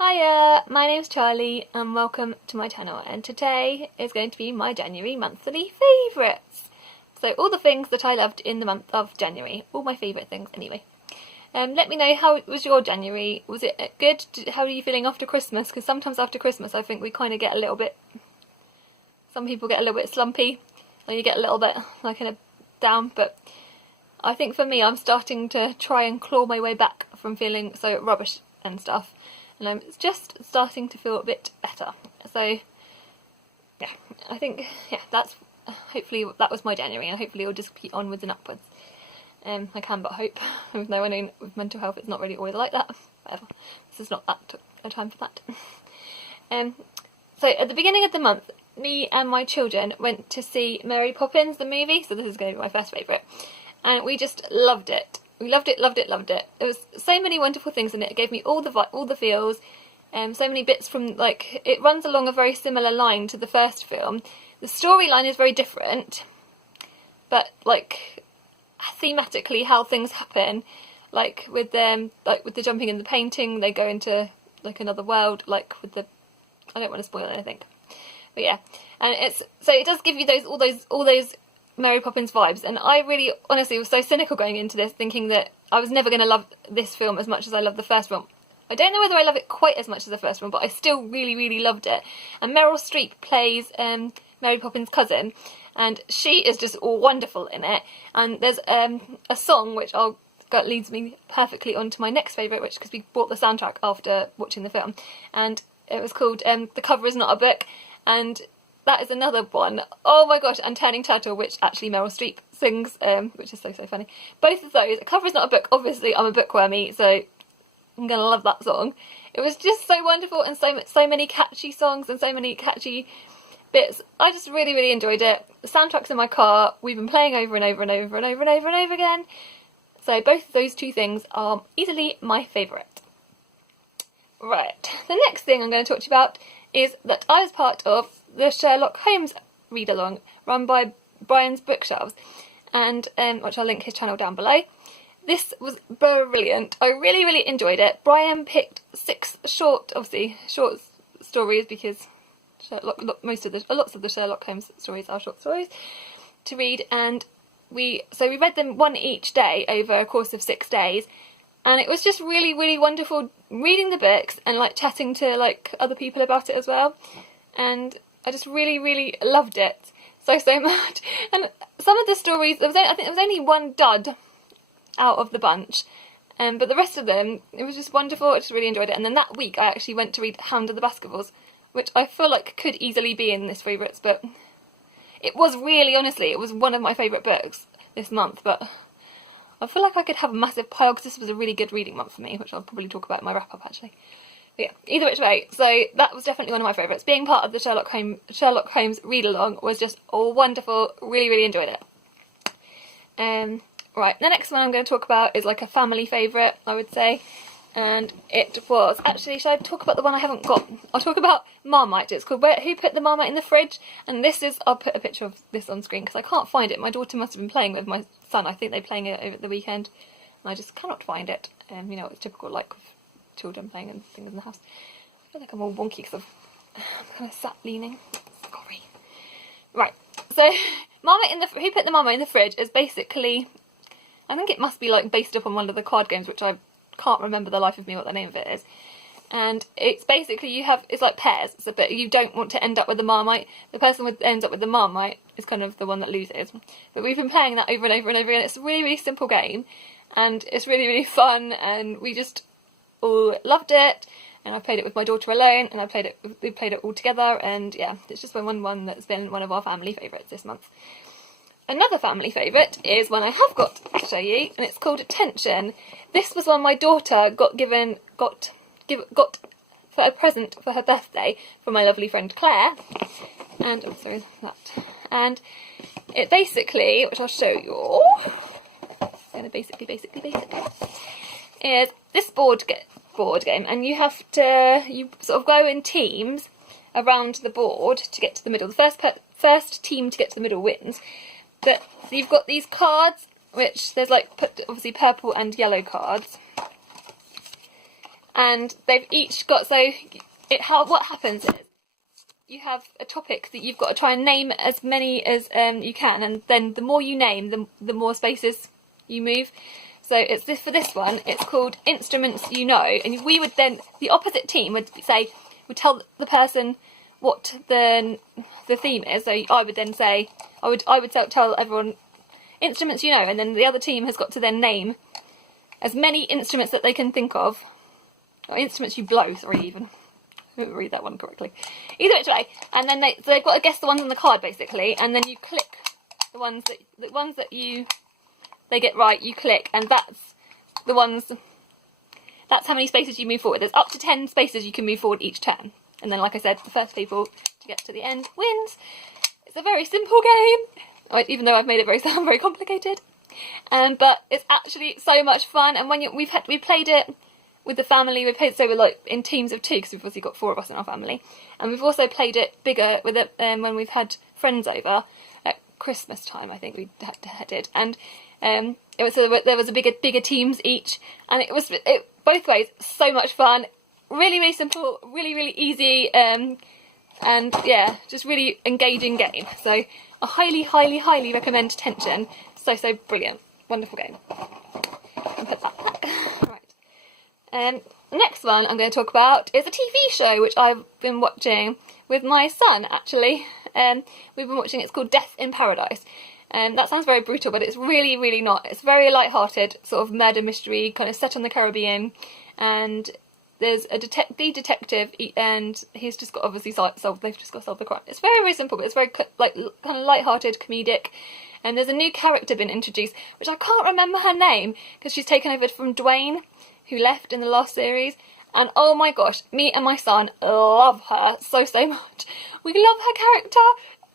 Hiya, my name's Charlie and welcome to my channel, and today is going to be my January monthly favourites. So all the things that I loved in the month of January, all my favourite things anyway. Let me know how was your January. Was it good? How are you feeling after Christmas? Because sometimes after Christmas I think we kind of get a little bit, some people get a little bit slumpy or you get a little bit like kind of down, but I think for me I'm starting to try and claw my way back from feeling so rubbish and stuff. And I'm just starting to feel a bit better. So, yeah, I think, that's, hopefully that was my January, and hopefully it'll just keep onwards and upwards. I can but hope, even though I know with mental health it's not really always like that. Whatever, this is not a time for that. So at the beginning of the month, me and my children went to see Mary Poppins, the movie, so this is going to be my first favourite, and we just loved it. We loved it, loved it, loved it. There was so many wonderful things in it. It gave me all the feels, so many bits from, like, it runs along a very similar line to the first film. The storyline is very different, but, like, thematically how things happen, like with them, like with the jumping in the painting, they go into, like, another world, like with the, I don't want to spoil anything, but yeah, and it's, so it does give you all those Mary Poppins vibes, and I really honestly was so cynical going into this, thinking that I was never going to love this film as much as I loved the first film. I don't know whether I love it quite as much as the first one, but I still really, really loved it. And Meryl Streep plays Mary Poppins' cousin, and she is just wonderful in it. And there's a song which leads me perfectly on to my next favourite, which, because we bought the soundtrack after watching the film, and it was called The Cover Is Not a Book, and that is another one. Oh my gosh, and Turning Turtle, which actually Meryl Streep sings, which is so funny. Both of those. A Cover Is Not a Book, obviously I'm a bookwormy, so I'm going to love that song. It was just so wonderful, and so many catchy songs and so many catchy bits. I just really, really enjoyed it. The soundtrack's in my car. We've been playing over and over and over and over and over and over again. So both of those two things are easily my favourite. Right, the next thing I'm going to talk to you about is that I was part of the Sherlock Holmes read-along run by Brian's Bookshelves, and which I'll link his channel down below. This was brilliant. I really, really enjoyed it. Brian picked lots of the Sherlock Holmes stories are short stories to read, and we read them one each day over a course of 6 days. And it was just really, really wonderful reading the books and, like, chatting to, like, other people about it as well. And I just really, really loved it so much. And some of the stories, I think there was only one dud out of the bunch. But the rest of them, it was just wonderful. I just really enjoyed it. And then that week I actually went to read Hound of the Baskervilles, which I feel like could easily be in this favourites. But it was really, honestly, it was one of my favourite books this month. But I feel like I could have a massive pile because this was a really good reading month for me, which I'll probably talk about in my wrap-up actually. But yeah, either which way, so that was definitely one of my favourites. Being part of the Sherlock Holmes read-along was just wonderful, really, really enjoyed it. Right, the next one I'm going to talk about is like a family favourite, I would say. And it was, actually, should I talk about the one I haven't got? I'll talk about Marmite. It's called Who Put the Marmite in the Fridge? And this is, I'll put a picture of this on screen because I can't find it. My daughter must have been playing with my son. I think they're playing it over the weekend. And I just cannot find it. You know, it's typical, like, with children playing and things in the house. I feel like I'm all wonky because I'm kind of sat leaning. Sorry. Right, so Who Put the Marmite in the Fridge is basically, I think it must be, like, based upon one of the card games, which I can't remember the life of me what the name of it is. And it's basically, it's like pairs, so, but you don't want to end up with the Marmite. The person who ends up with the Marmite is kind of the one that loses. But we've been playing that over and over and over again. It's a really, really simple game, and it's really, really fun, and we just all loved it. And I played it with my daughter alone, and we played it all together, and yeah, it's just been one that's been one of our family favourites this month. Another family favourite is one I have got to show you, and it's called Attention. This was one my daughter got for a present for her birthday from my lovely friend Claire. And, oh, sorry, that. And it basically, which I'll show you, and basically, is this board game, and you sort of go in teams around the board to get to the middle. The first team to get to the middle wins. But you've got these cards, which there's, like, obviously purple and yellow cards. and they've each got, what happens is you have a topic that you've got to try and name as many as you can, and then the more you name, the more spaces you move. So it's this, for this one, it's called Instruments You Know, and we would then, the opposite team would tell the person what the theme is. So I would then say, I would tell everyone instruments you know, and then the other team has got to then name as many instruments that they can think of, or instruments you blow, sorry, even. I didn't read that one correctly. Either which way, and then they've got to guess the ones on the card basically, and then you click the ones that they get right. You click, and that's the ones. That's how many spaces you move forward. There's up to 10 spaces you can move forward each turn, and then, like I said, the first people to get to the end wins. It's a very simple game, even though I've made it sound very complicated. But it's actually so much fun, and when we played it with the family, we played so we're like in teams of 2 because we've obviously got 4 of us in our family, and we've also played it bigger with it when we've had friends over at Christmas time. I think we did, and it was there was a bigger teams each, and it was both ways so much fun. Really simple, really easy, and yeah, just really engaging game. So I highly recommend Tension. So brilliant, wonderful game. And put that back. Right. The next one I'm going to talk about is a TV show which I've been watching with my son, actually. We've been watching, it's called Death in Paradise. That sounds very brutal, but it's really not. It's very light-hearted, sort of murder mystery, kind of set on the Caribbean, and there's a detective, and he's just got they've just got to solve the crime. It's very simple, but it's very kind of light-hearted, comedic. And there's a new character been introduced, which I can't remember her name, because she's taken over from Dwayne, who left in the last series. And oh my gosh, me and my son love her so much. We love her character.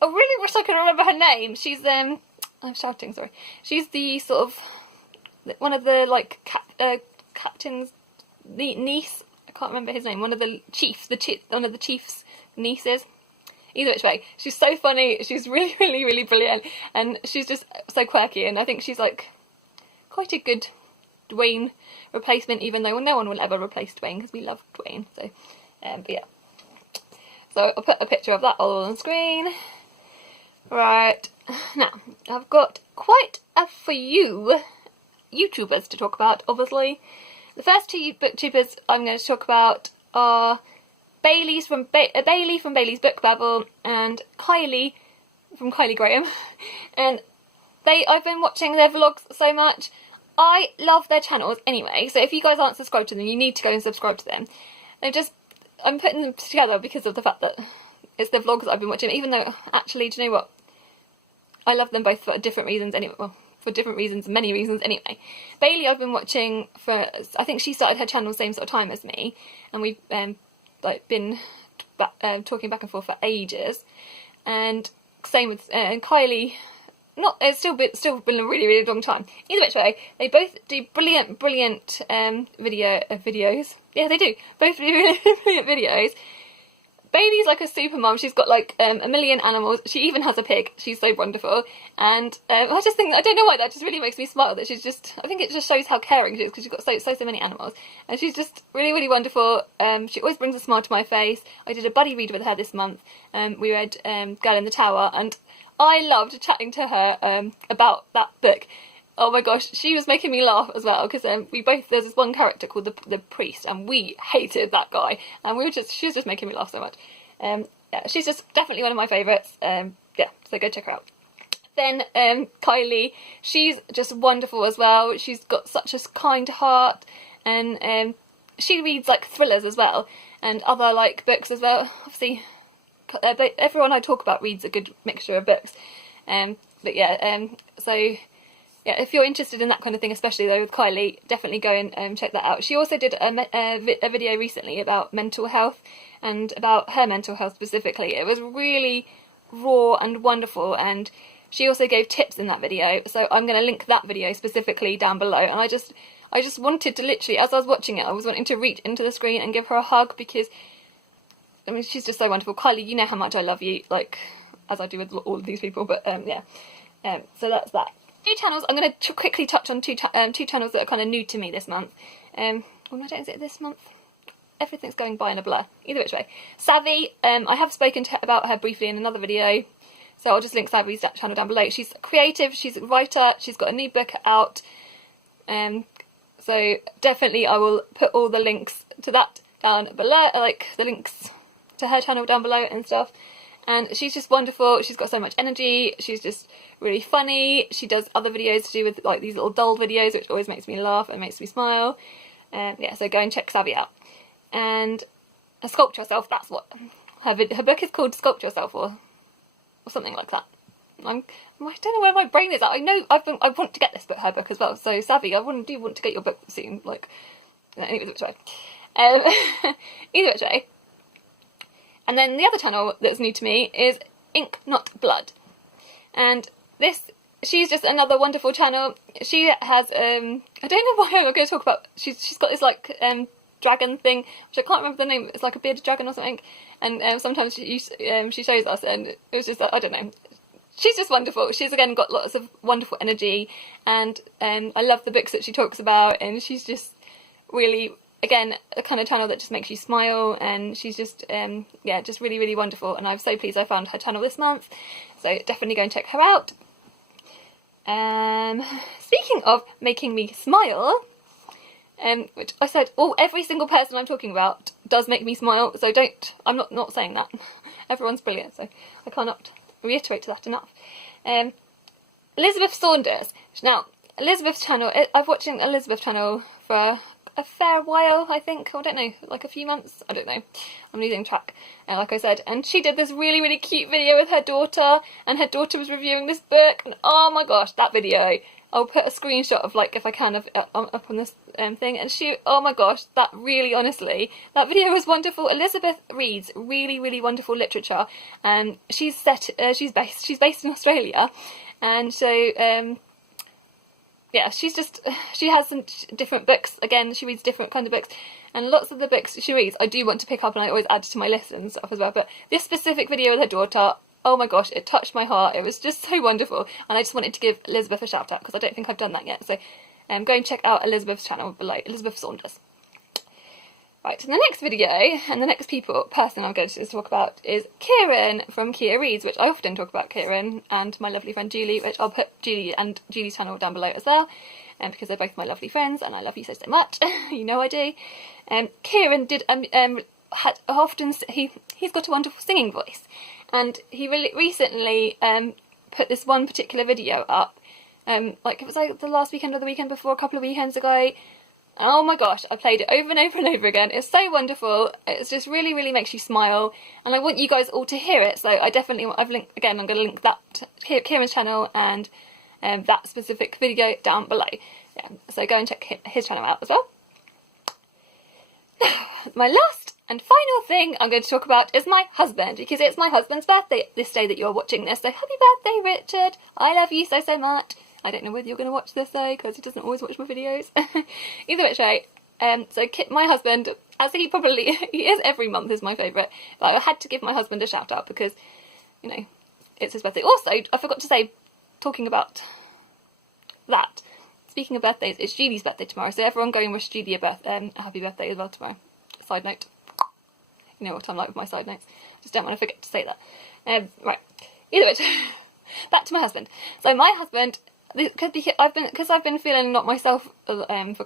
I really wish I could remember her name. She's I'm shouting, sorry. She's the sort of one of the captain's niece. I can't remember his name. One of the chiefs, one of the chief's nieces. Either which way, she's so funny. She's really brilliant, and she's just so quirky. And I think she's like quite a good Dwayne replacement, even though no one will ever replace Dwayne because we love Dwayne. So, but yeah. So I'll put a picture of that all on screen. Right, now I've got quite a few YouTubers to talk about, obviously. The first 2 booktubers I'm going to talk about are Bailey from Bailey's Book Babble and Kylie from Kylie Graham. And I've been watching their vlogs so much. I love their channels anyway, so if you guys aren't subscribed to them, you need to go and subscribe to them. I'm putting them together because of the fact that it's the vlogs that I've been watching, even though, actually, do you know what? I love them both for different reasons anyway. Well, for different reasons, many reasons anyway. Bailey I've been watching for, I think she started her channel the same sort of time as me, and we've been talking back and forth for ages. And same with Kylie. It's still been a really long time. Either which way, they both do brilliant videos. Yeah, they do. Both do really brilliant videos. Bailey's like a super mum. She's got like a million animals. She even has a pig. She's so wonderful. And I don't know why, that just really makes me smile. That I think it just shows how caring she is, because she's got so many animals. And she's just really wonderful. She always brings a smile to my face. I did a buddy read with her this month. We read Girl in the Tower, and I loved chatting to her about that book. Oh my gosh, she was making me laugh as well, because there's this one character called the priest, and we hated that guy, and she was just making me laugh so much. Yeah, she's just definitely one of my favourites. Yeah, so go check her out. Then Kylie, she's just wonderful as well. She's got such a kind heart, and she reads like thrillers as well, and other like books as well. Obviously, everyone I talk about reads a good mixture of books. But yeah, so yeah, if you're interested in that kind of thing, especially though with Kylie, definitely go and check that out. She also did a video recently about mental health, and about her mental health specifically. It was really raw and wonderful, and she also gave tips in that video, so I'm going to link that video specifically down below. And I just wanted to literally, as I was watching it, I was wanting to reach into the screen and give her a hug, because I mean, she's just so wonderful. Kylie, you know how much I love you, like, as I do with all of these people, but yeah. So that's that. 2 channels, I'm going to quickly touch on two channels that are kind of new to me this month. Well, I don't, is it this month? everything's going by in a blur. Either which way. Savvy, I have spoken about her briefly in another video, so I'll just link Savvy's channel down below. She's creative, she's a writer, she's got a new book out, so definitely I will put all the links to that down below, like the links to her channel down below and stuff. And she's just wonderful. She's got so much energy. She's just really funny. She does other videos to do with like these little doll videos, which always makes me laugh and makes me smile. Yeah, so go and check Savvy out. And Sculpt Yourself, that's what her book is called, Sculpt Yourself, or something like that. I don't know where my brain is at. I know I want to get her book as well. So Savvy, I do want to get your book soon. Like, anyways, which way? Either which way. And then the other channel that's new to me is Ink Not Blood, and she's just another wonderful channel. She has I don't know why I'm going to talk about. She's got this like dragon thing, which I can't remember the name. It's like a bearded dragon or something. And sometimes she shows us, and it was just I don't know. She's just wonderful. She's again got lots of wonderful energy, and I love the books that she talks about, and she's just really, again, a kind of channel that just makes you smile, and she's just, yeah, just really, really wonderful, and I'm so pleased I found her channel this month, so definitely go and check her out. Speaking of making me smile, which I said, every single person I'm talking about does make me smile, so I'm not saying that. Everyone's brilliant, so I cannot reiterate that enough. Elizabeth Saunders. Now, Elizabeth's channel, I've watching Elizabeth's channel for a fair while, I think. I don't know, like a few months. I don't know. I'm losing track, like I said. And she did this really, really cute video with her daughter, and her daughter was reviewing this book. And oh my gosh, that video! I'll put a screenshot of, like, if I can, up on this thing. And oh my gosh, that really, honestly, that video was wonderful. Elizabeth reads really, really wonderful literature, and she's based in Australia, and so yeah, she has some different books. Again, she reads different kinds of books, and lots of the books she reads I do want to pick up, and I always add to my list and stuff as well. But this specific video with her daughter, oh my gosh, it touched my heart. It was just so wonderful, and I just wanted to give Elizabeth a shout out because I don't think I've done that yet. So go and check out Elizabeth's channel below, Elizabeth Saunders. Right, and the next video, and the next person I'm going to talk about is Kieran from Kia Reads, which I often talk about Kieran, and my lovely friend Julie, which I'll put Julie's channel down below as well, because they're both my lovely friends, and I love you so much. You know I do. Kieran did he's got a wonderful singing voice, and he really recently put this one particular video up, like it was like the last weekend or the weekend before, a couple of weekends ago. Oh my gosh, I played it over and over and over again. It's so wonderful. It's just really, really makes you smile, and I want you guys all to hear it. So I've linked, again, I'm going to link that to Kieran's channel and that specific video down below. Yeah, so go and check his channel out as well. My last and final thing I'm going to talk about is my husband, because it's my husband's birthday this day that you're watching this. So happy birthday, Richard. I love you so, so much. I don't know whether you're going to watch this though, because he doesn't always watch my videos. Either which way, so my husband, as he is every month, is my favourite. But I had to give my husband a shout out because, you know, it's his birthday. Also, I forgot to say, talking about that, speaking of birthdays, it's Julie's birthday tomorrow, so everyone go and wish Julie a happy birthday as well tomorrow. Side note. You know what I'm like with my side notes. Just don't want to forget to say that. Right. Either way, back to my husband. So my husband, because I've been feeling not myself for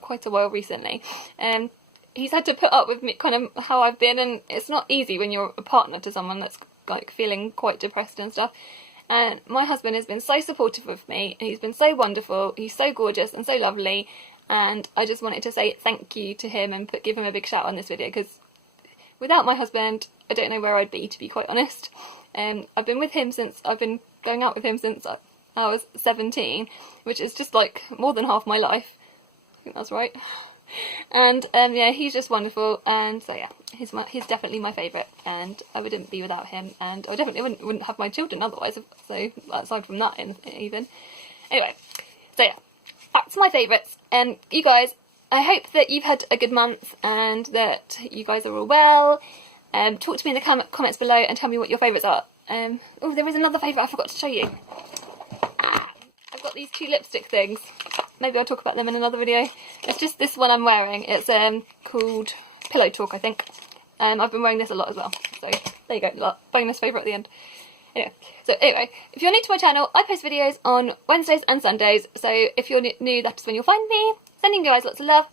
quite a while recently. He's had to put up with me, kind of how I've been, and it's not easy when you're a partner to someone that's like feeling quite depressed and stuff. And my husband has been so supportive of me, and he's been so wonderful. He's so gorgeous and so lovely, and I just wanted to say thank you to him and give him a big shout on this video, because without my husband, I don't know where I'd be, to be quite honest. I've been going out with him since I was 17, which is just like more than half my life. I think that's right. And yeah, he's just wonderful, and so yeah, he's definitely my favourite, and I wouldn't be without him, and I definitely wouldn't have my children otherwise, so aside from that even. Anyway, so yeah, back to my favourites. You guys, I hope that you've had a good month and that you guys are all well. Talk to me in the comments below and tell me what your favourites are. Oh, there is another favourite I forgot to show you. I've got these two lipstick things. Maybe I'll talk about them in another video. It's just this one I'm wearing. It's called pillow talk, I think. I've been wearing this a lot as well, so there you go, bonus favourite at the end. Anyway, if you're new to my channel, I post videos on Wednesdays and Sundays, so if you're new, that's when you'll find me. Sending you guys lots of love.